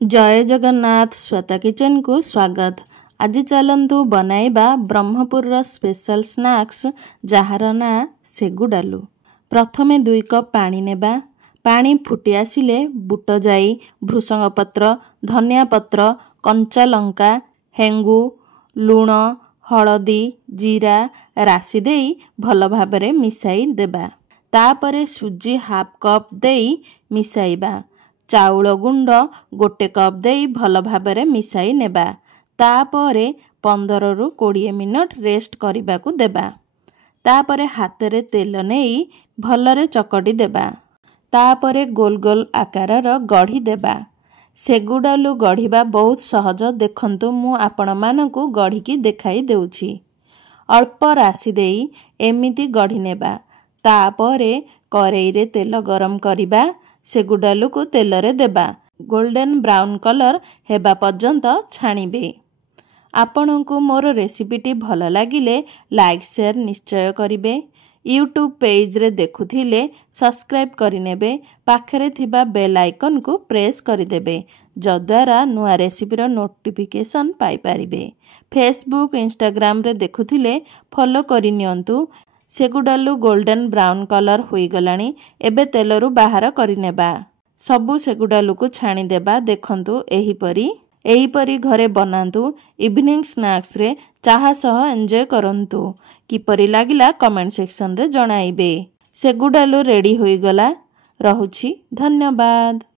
जय जगन्नाथ श्वेता किचन को स्वागत। आज चलतु बनाइबा ब्रह्मपुर स्पेशल स्नैक्स जार ना सेगु डालू। प्रथमे 2 कप पानी नेबा। पानी फुटी आसिले बुट जाई, भृषंग पत्र, धनिया पत्र, कंचा लंका, हेंगु, लुण, हलदी, जीरा राशि देई भल भाबरे मिसाई देबा। तापरे सुजी हाफ कप देई मिसाइबा। चाउल गुंड 1 कप देई भल भाबरे मिसाई नेबा। तापरे 15 रु 20 मिनट रेस्ट करिबाकू देबा। तापरे हातरे तेल नेई भलरे चकटी देबा। तापरे गोल गोल आकारर गढ़ी देबा। सेगु डालू गढ़िबा बहुत सहज। देखंतु मु आपण मानकू गढ़िकी देखाई देउछि। अल्प राशि देई एमिति गढ़ी नेबा। तापरे करेई रे तेल गरम करिबा। सेगु डालू को तेल रे देबा। गोल्डन ब्राउन कलर हेबा पर्यंत छाणिबे। आपनकू मोर रेसिपीटी भल लागिले लाइक शेयर निश्चय करिबे। यूट्यूब पेज रे देखुथिले सब्सक्राइब करिनेबे। पाखरे थिबा बेल आइकन को प्रेस करिदेबे जद्वारा नुआ रेसिपीर नोटिफिकेशन पाई पारिबे। फेसबुक इंस्टाग्राम रे देखुथिले फॉलो करि नियंतु। सेगु डालू गोल्डन ब्राउन कलर होई गलानी। एबे तेलरू बाहर करिनेबा। सबु सेगु डालू को छाणी देबा। देखंतु एहीपरी घरे बनांतु। इवनिंग स्नैक्स रे चाहा सह एंजॉय करंतु। किपरि लागिला कमेंट सेक्शन रे जणाइबे। सेगु डालू रेडी होई गला। रहुछि। धन्यवाद।